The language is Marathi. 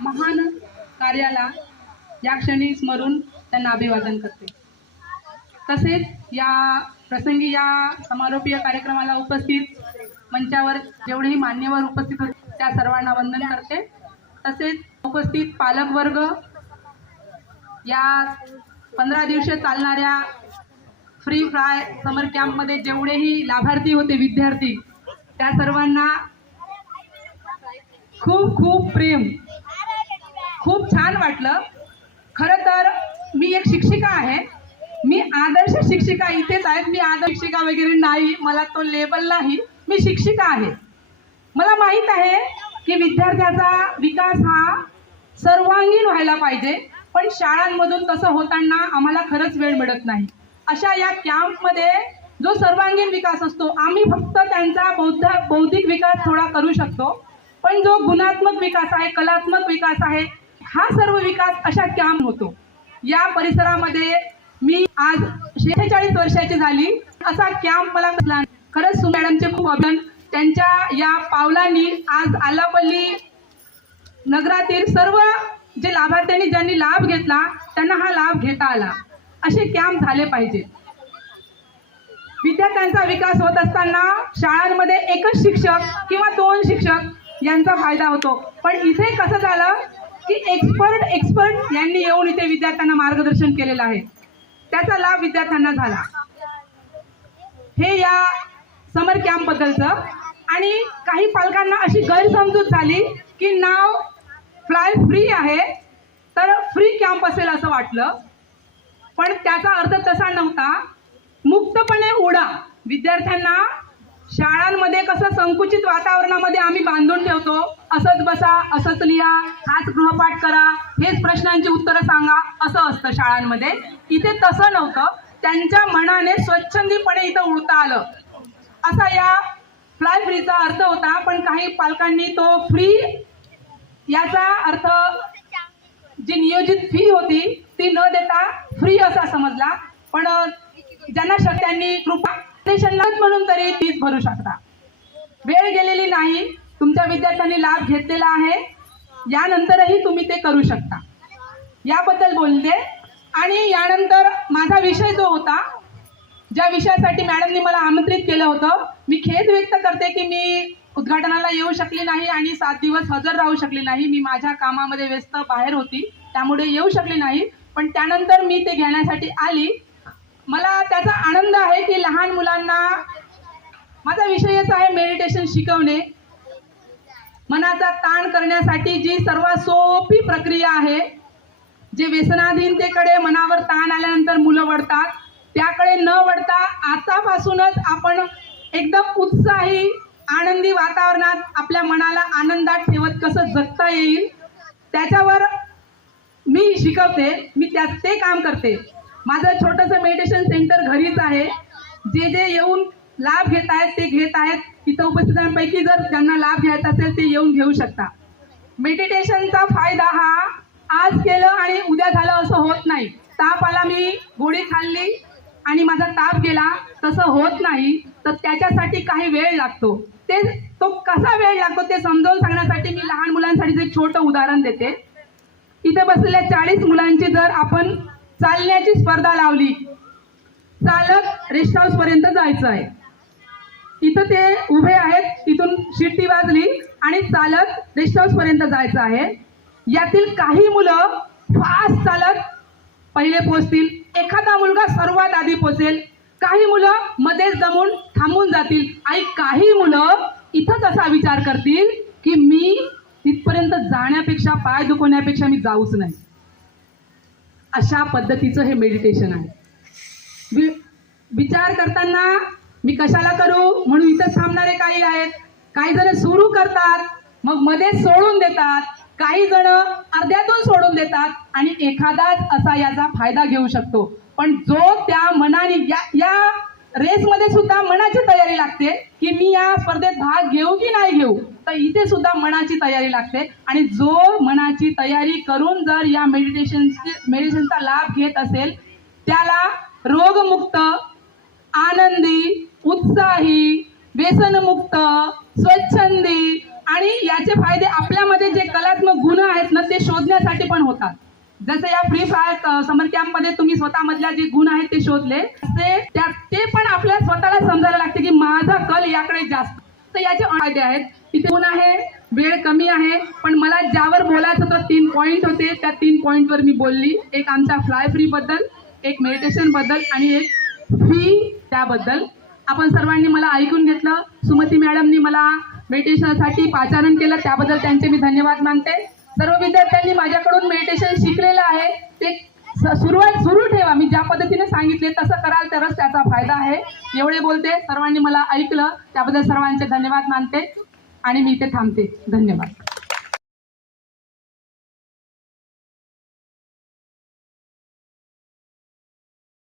महान कार्याला या क्षणी स्मरून त्यांना अभिवादन करते। तसेच या प्रसंगी या समारोपीय कार्यक्रमाला उपस्थित मंचावर जेवढेही मान्यवर उपस्थित होते त्या सर्वांना वंदन करते। तसेच उपस्थित पालकवर्ग, या 15 दिवस चालणाऱ्या फ्री फ्राय समर कॅम्पमध्ये जेवढेही लाभार्थी होते विद्यार्थी, त्या सर्वांना खूप खूप प्रेम, खूप छान वाटलं। खरं तर मी एक शिक्षिका आहे, मी आदर्श शिक्षिका इथेच आहेत, मी आदर्श शिक्षिका वगैरे नाही, मला तो लेबल नाही, मी शिक्षिका आहे। मला माहीत आहे की विद्यार्थ्याचा विकास हा सर्वांगीण व्हायला पाहिजे, पण शाळांमधून तसं होताना आम्हाला खरंच वेळ मिळत नाही। अशा या कॅम्पमध्ये जो सर्वांगीण विकास असतो, आम्ही फक्त त्यांचा बौद्धिक विकास थोडा करू शकतो, पण जो गुणात्मक विकास आहे, कलात्मक विकास आहे, हा सर्व विकास अशा कॅम्प होतो। या परिसरामध्ये मी आज 46 वर्षाची झाली, असा कॅम्प मला मिळाला। खरंच मॅडमचे खूप अभिनंदन। त्यांच्या या पावलांनी आज आलापल्ली नगरातील सर्व जे लाभार्थ्यांनी ज्यांनी लाभ घेतला त्यांना हा लाभ घेता आला। असे कॅम्प झाले पाहिजे। विद्यार्थ्यांचा विकास होत असताना शाळांमध्ये एकच शिक्षक किंवा 2 शिक्षक यांचा फायदा होतो, पण इथे कसं झालं की एक्सपर्ट यांनी येऊन इथे विद्यार्थ्यांना मार्गदर्शन केलेलं आहे, त्याचा लाभ विद्यार्थ्यांना झाला। हे या समर कॅम्प बद्दलचं। आणि काही पालकांना अशी गैरसमजूत झाली की नाव फ्लाय फ्री आहे तर फ्री कॅम्प असेल असं वाटलं, पण त्याचा अर्थ तसा नव्हता। मुक्तपणे उडा। विद्यार्थ्यांना शाळांमध्ये कसं संकुचित वातावरणामध्ये आम्ही बांधून ठेवतो, असंच बसा, असंच लिहा, हाच गृहपाठ करा, हेच प्रश्नांची उत्तरं सांगा, असं असतं शाळांमध्ये। इथे तसं नव्हतं, त्यांच्या मनाने स्वच्छंदीपणे इथं उडता आलं, असा या फ्लाय फ्रीचा अर्थ होता। पण काही पालकांनी तो फ्री याचा अर्थ जी नियोजित फी होती ती न देता फ्री असा समजला, पण ज्यांना शक्यांनी कृपा म्हणून तरी फीस भरू शकता। वेळ गेलेली नाही, तुमच्या विद्यार्थ्यांनी लाभ घेतलेला आहे, यानंतरही तुम्ही ते करू शकता, याबद्दल बोलते। आणि यानंतर माझा विषय जो होता, ज्या विषयासाठी मॅडमनी मला आमंत्रित केलं होतं, मी खेद व्यक्त करते की मी उद्घाटनाला येऊ शकली नाही आणि 7 दिवस हजर राहू शकली नाही। मी माझ्या कामामध्ये व्यस्त बाहेर होती, त्यामुळे येऊ शकली नाही, पण त्यानंतर मी ते घेण्यासाठी आली। मला त्याचा आनंद आहे की लहान मुलांना, माझा विषयच आहे मेडिटेशन शिकवणे, मनाचा ताण करण्यासाठी जी सर्वात सोपी प्रक्रिया आहे। जे व्यसनाधीनतेकडे मनावर ताण आल्यानंतर मुलं वळतात, त्याकडे न वळता आतापासूनच आपण एकदम उत्साही आनंदी वातावरणात आपल्या मनाला आनंदात ठेवत कसं जगता येईल त्याच्यावर मी शिकवते, मी ते काम करते। माझं छोटंसं मेडिटेशन सेंटर घरीच आहे, जे येऊन लाभ घेत आहेत ते घेत आहेत। इथं उपस्थितांपैकी जर त्यांना लाभ घ्यायचा असेल ते येऊन घेऊ शकता। मेडिटेशनचा फायदा हा आज केलं आणि उद्या झालं असं होत नाही। ताप आला, मी गोळी खाल्ली आणि माझा ताप गेला, तसं होत नाही, तर त्याच्यासाठी काही वेळ लागतो। तो कसा वेळ लागतो ते समजावून सांगण्यासाठी मी लहान मुलांसाठी एक छोटं उदाहरण देते। इथे बसलेल्या 40 मुलांची जर आपण चालण्याची स्पर्धा लावली, चालत रेस्ट हाऊस पर्यंत जायचं आहे, इथं ते उभे आहेत, तिथून शिट्टी वाजली आणि चालत रेस्ट हाऊस पर्यंत जायचं आहे। यातील काही मुलं फास्ट चालत पहिले पोहोचतील, एखादा मुलगा सर्वात आधी पोहोचेल, काही मुलं मध्येच जमून थांबून जातील आणि काही मुलं इथंच असा विचार करतील की मी तिथपर्यंत जाण्यापेक्षा, पाय दुखवण्यापेक्षा मी जाऊच नाही। अशा पद्धतीचं हे मेडिटेशन आहे। विचार करताना मी कशाला करू म्हणून इथं थांबणारे काही आहेत, काही जण सुरू करतात मग मध्येच सोडून देतात, काही जण अर्ध्यातून सोडून देतात आणि एखादाच असा याचा फायदा घेऊ शकतो। पण जो त्या मनाने या रेसमध्ये सुद्धा मनाची तयारी लागते की मी या स्पर्धेत भाग घेऊ की नाही घेऊ, तर इथे सुद्धा मनाची तयारी लागते। आणि जो मनाची तयारी करून जर या मेडिटेशनचा लाभ घेत असेल त्याला रोगमुक्त, आनंदी, उत्साही, व्यसनमुक्त, स्वच्छंदी आणि याचे फायदे आपल्यामध्ये जे कलात्मक गुण आहेत ना ते शोधण्यासाठी पण होतात. जसं या फ्री फायर समर कॅम्प मध्ये तुम्ही स्वतःमधल्या जे गुण आहेत ते शोधले, ते पण आपल्या स्वतःला समजायला लागते की माझा कल याकडे जास्त. तर याचे फायदे आहेत. तिथे गुण आहे, वेळ कमी आहे, पण मला ज्यावर बोलायचं होतं 3 पॉईंट होते, त्या 3 पॉईंटवर मी बोलली. एक आमच्या फ्लाय फ्री बद्दल, एक मेडिटेशन बद्दल आणि एक फी त्याबद्दल. आपण सर्वांनी मला ऐकून घेतलं. सुमती मॅडमनी मला मेडिटेशनसाठी पाचारण केलं, त्याबद्दल त्यांचे मी धन्यवाद मानते. सर्व विद्यार्थ्यांनी माझ्याकडून मेडिटेशन शिकलेलं आहे, ते सुरू ठेवा. मी ज्या पद्धतीने सांगितले तसं कराल तरच त्याचा फायदा आहे. एवढे बोलते. सर्वांनी मला ऐकलं त्याबद्दल सर्वांचे धन्यवाद मानते आणि मी इथे थांबते. धन्यवाद.